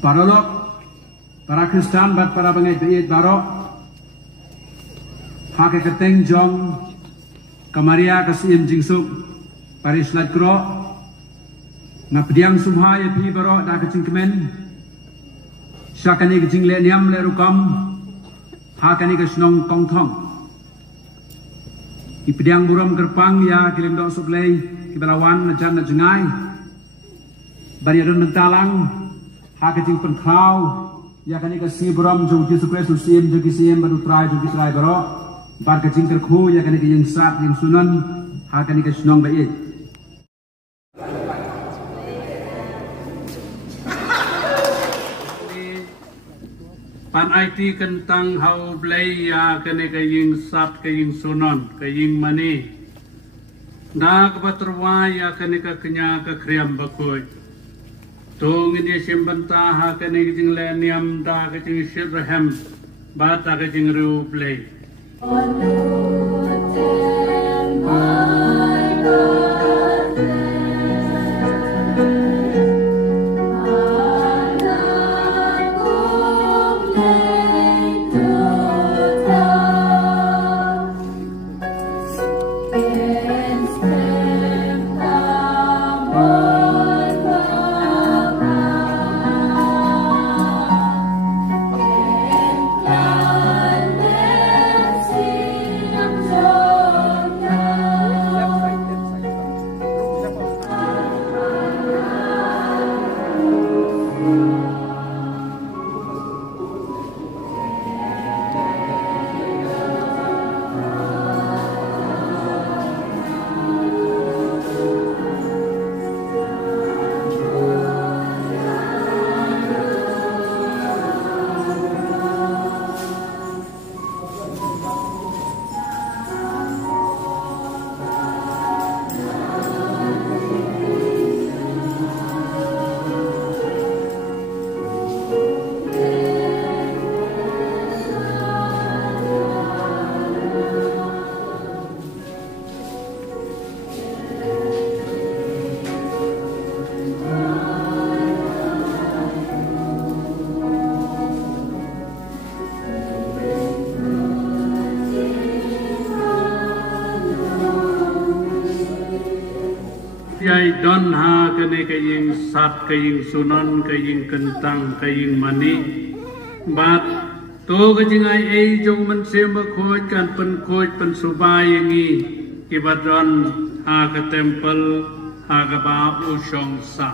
Parolok, para Kristen bat para bengai beit barok, hake keteng jong, kamaria kasim jingsuk, paris lat kro, ngapdiang sumha ya pi barok dah kecing kemen, syakani kecing le niam le rukam, hakani kesnong kong thong, ipdiang buram kerpang ya kilim dok suklei, kibalawan najan na jengai, bariadun mentalang. Hakajing penkhau ya kan ikan si buram jung Yesus Kristus sim jugi sim baru try baro bar kajing terkhu ya kan ikan yang sat yang sunan hakan ikan senong baik pan IT kentang hau blay ya kan ikan yang sat yang sunan yang mani na kepaterwa ya kan ikan kenya ke kriam bakoi Tung ini simbanta hakan ini jing leniam da kecing shirham bata kecing ruplay. Yai don ha kene kaying sat kaying sunon kaying kentang kaying mani bat to kajing ai ei jong man sem khoj kan pen subai yangi kibadron ha ka temple ha ka ba usong sa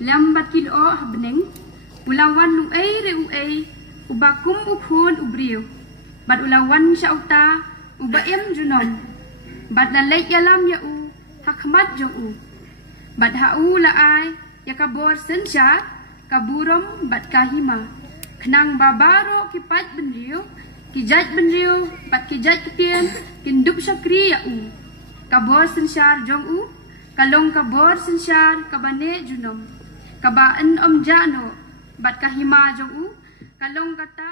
lambat kin o habneng ulawan lu ei re u ei ubakum uphun ubriu bad ulawan syauta ubaem junom bad lalai yalam ya u hakmat jong u bad ha u la ai ya kabor senja kaburom bat kahima. Kenang babaro kipat benriu, kijat benriu, bat kijat ketien, kindup syakri ya u. Kabor sensyar jong u, kalong kabor sensyar kabane junom. Kabaan om jano, bat kahima jong u, kalong kata.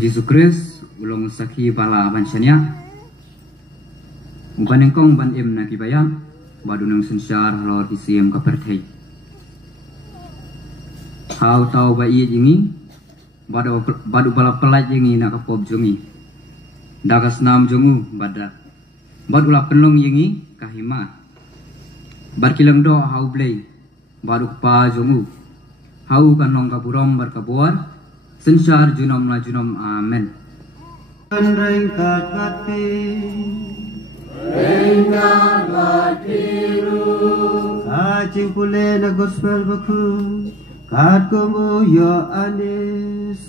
Yesus Kristus ulong saki bala bansanya ubanengkong ban im na kibaya badu nang sensyar halor isim kaperthai hau tau ba i jingi badu bala pelat jingi na kapop jungi dagas nam jungu badat badu la penlong jingi kahima barkilang do hau blei badu pa jungu hau kanong kaburom barkabuar sensyar junom la junom amen. Rengkat matiru acing pule na gospel baku kat komu yo anis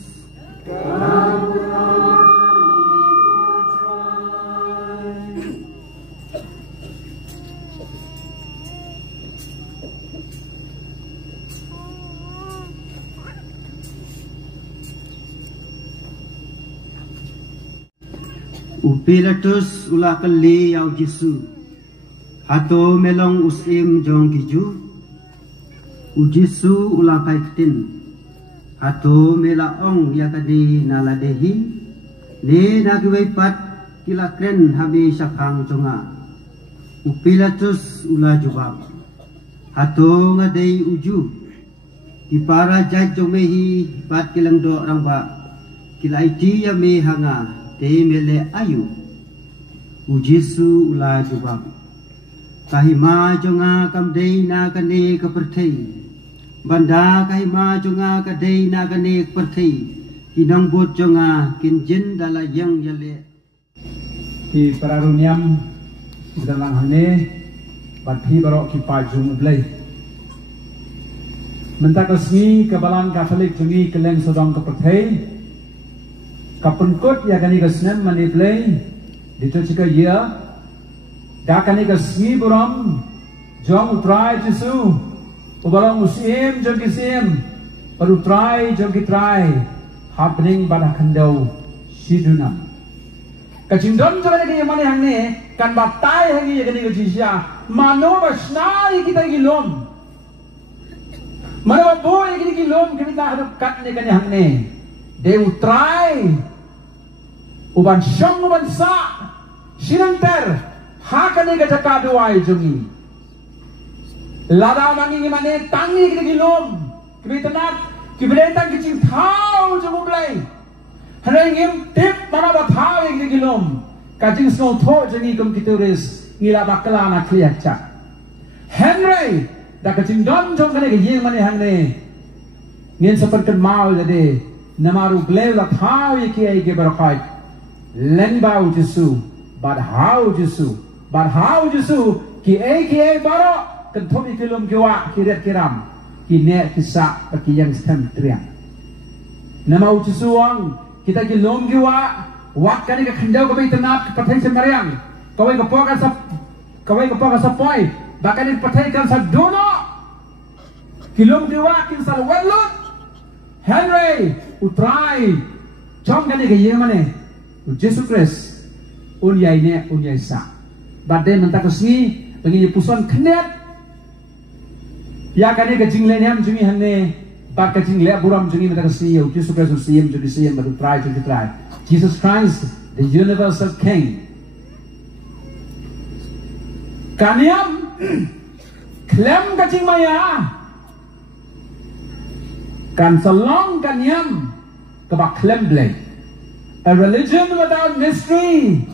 Upilatus ulah kali yau Yesu hato melong usim jong kiju ujisu ulah kaitin hato melaong ya kadi naladehi ne nagway pat kilakren habi syakang jonga Upilatus ulah jubab hato ngadai uju ipara jaj jomehi pat kilang do rangba kilaiti ya me hanga temele ayu ujisu ula jubab kahima jonga kamdei na kane kaperthai banda kahima jonga kadei na kane kaperthai kinang bot jonga kinjin dala yang yale ki pararuniam dalang hane bathi barok ki pajung blai mentakasmi kebalan Katolik jungi keleng sodong kaperthai kapenkut ya kani kasnem mani play dito chika ya da kani kasmi buram jong utrai Jesu ubarang usim jong kisim perutrai jong kitrai happening pada kandau siduna kacindon jong kani mani hangne kan batai hangi ya kani kajisya mano basnai kita gilom mano babu ya kani gilom kita hadap kat ne kani hangne de utrai uban syong uban sa sinanter hakane ga jakaduai jungi lada mangi mane tangi ki gilom kibitenat kibretang kicing thau jungu blai hanengim tip mana ba thau ki gilom kajing snow tho jungi kum kituris ngila bakla na kliacha Henry da kacing don jong kane gi mane hangne ngin seperti mau jadi namaru blai la thau ki ai ge barakai Lenbau Jesu, but how Jesu ki ai baro kentomi kilom kiwa kiret kiram ki ne kisa ki yang stem triang nama Jesu wang kita kilom kiwa wak kani ka khandau ka baitanap ka pathai semariang kawai ka poka sa poi bakani pathai kan sa dono kilom kiwa kin sal welut Henry utrai chong kani ka yemane Yesus Kristus unyai ne unyai sa badai mentak kesni pengi puson knet ya kane ke jingle nyam jungi hanne bak ke jingle buram jungi mentak kesni Yesus Kristus siem jungi siem baru try Jesus Christ, the universal King. Kaniam klem kacing maya kan salong kaniam kabak klem blay. A religion without mystery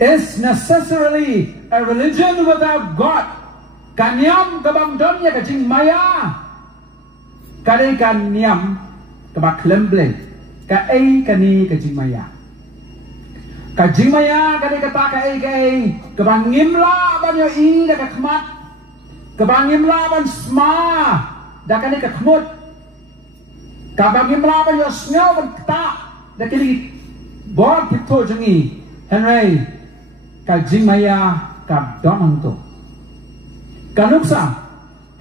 is necessarily a religion without God. Kaniam kabang donya kacing maya kare kaniam kabak klem blay ka ay kani kacing maya. Kajing maya kani kata kai kebangim la ban yo i da kakmat kebangim la ban sma da kani kakmut kabangim la ban yo snel ban kata da kini bor pito jengi Henry kajing maya ka donang to kanuksa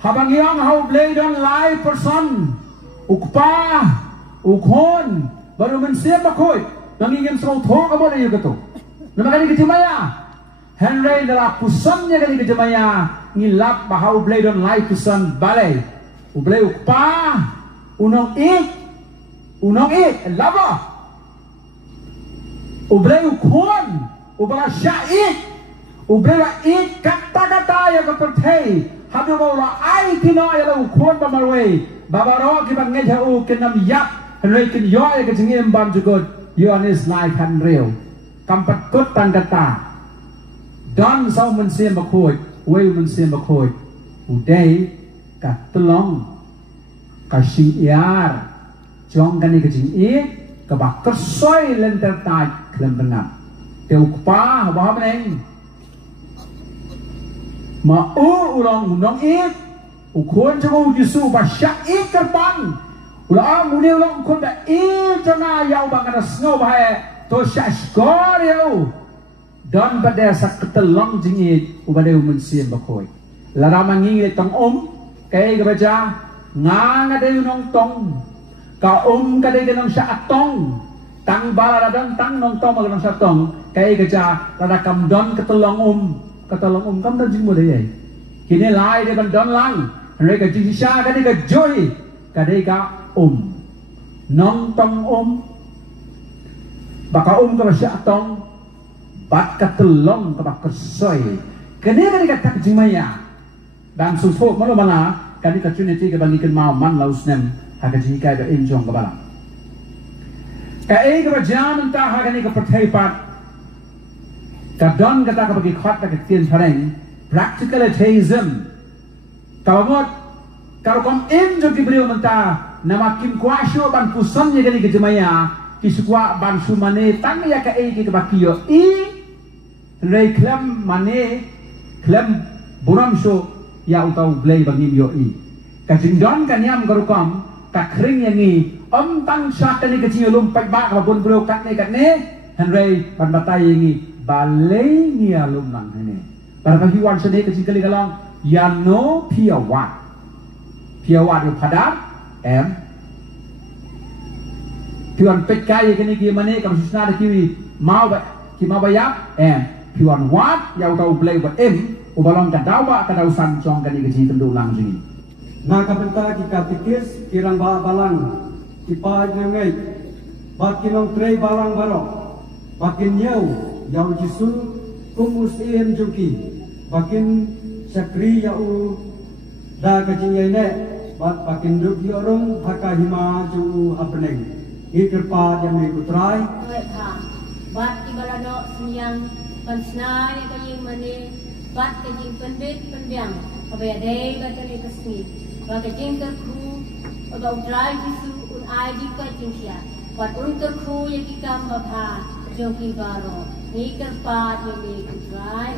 habang yang hau blay don live person ukpa ukhon baru mensiap bakoy nangingin sa utho ka mo na yung gato. Naman kani kajimaya. Henry nala pusan niya kani kajimaya. Ngilap bahaw blay don lai pusan balay. Ublay ukpa. Unong ik. Lava. Ublay ukhon. Ubala siya ik. Ublay wa ik kata-kata yung kapertay. Hado mo la ay kinaya la ukhon pa marway. Babaro kibang ngay hao kinam yap. Henry kinyoy kajingin bam jugod. Yohanes life han real kampat kut tan kata don sau men sim bakoi wei men sim bakoi udai ka telong ka siar jong kani ka jing e ka bak kersoi lenter tai klem benap teu pa ba beneng ma ulong unong e ukon jong Yesu ba syak e kerbang ulang muni ulang kon da jona yau bang ada snow bae to shashkor yau don pada sak ketelong jingit ubade umensian bakoi lara mangi le tong kai ga baca ngang ada unong tong ka ka de nong sha atong tang bala dan tang nong tong ma nong sha tong kai ga ja lara kam don ketelong kam da jing mo de kini lai de ban don lang re ga jing sha ga de ga joy ka de ga nong tong baka ka masya tong bat katelong ka bakasoi kani kata kejimaya dan susu malo mana kani ka trinity ka bangikan mau man lausnem ha ka jika da injong ka bala ka e ka bajan ta ha kani ka perthai pat ka don kata ka bagi khat ka tien thareng practical atheism kawamot karokom injo gibriu menta nama kim kuasyo ban pusan ya gani kejemaya kisukwa ban sumane tang ya ka e ki bakiyo rei klem mane klem buram so ya utau blay bangim yo kajindon kanyam garukom ka kring yangi tang syak kani kecingulum pai ba ka bun bro kat ne henrei ban batai yangi balai ni alum nang hene para hiwan sede kecingkali galang yano piawat yo padar Piwan petkai kini ki mane kam susna de kiwi mau ba ki mau bayap piwan wat yau tau blay ba ubalong ka dawa ka dau san chong kani ki tendu lang sini na ka benta ki katikis kirang ba balang ki pa ngai ba kinong trei balang baro bakin yau jisul kumus juki bakin sakri yau da ka jingai ne bat bakin duk yorong hakahima ju happening Ikerpa yang mengikutrai. Bat ibalado siang pansnai kaying mani bat kaying pendit pendiang kabaya batani kasni baga jing terku baga utrai jisu un ai di kaying sia bat un terku yang ikam bapa jogi baro ikerpa yang mengikutrai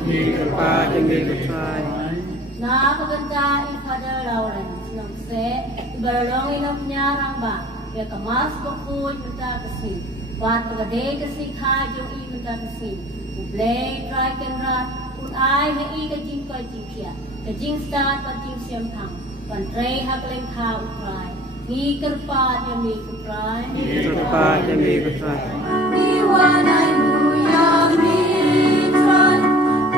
na kabenta ifada lauren nang se ibalong inok nyarang ba ya kemas pokok minta kasih, buat pegade kasih kajo i minta kasih, ublay try kenrat, un ai me i kajing kia, kajing start kajing siampang, pantray hakleng ka utray, ni kerpat yang mi utray, Iwanay muyami try,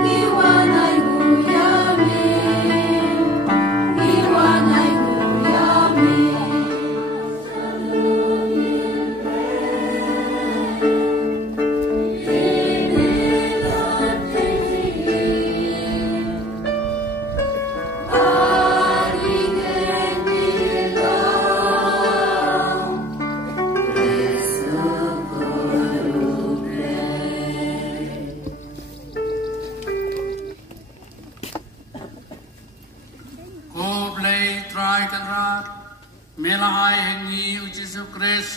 iwanay muyami, iwanay muyami. hai hengi uji sukres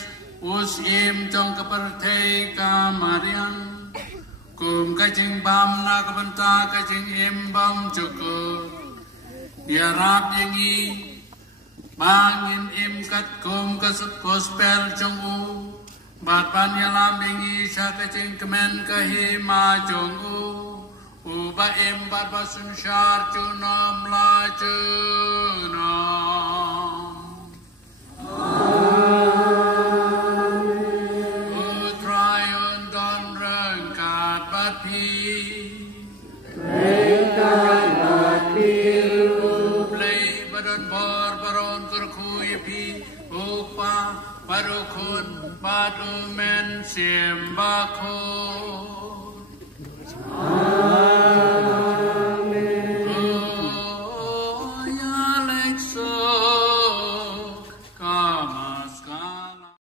us im trong kepertei kamarian kum kajing bam na kebenta kajing im bam cukup biarap yengi bangin im kat kum kasut gospel jongu bat pan yalam yengi sya kajing kemen kahima jongu uba im bat basun syar cunam la cunam utrayon don rengkat bat pi rengkat bat pi play badan bor baron kerkui pi upa barukun badu men siembako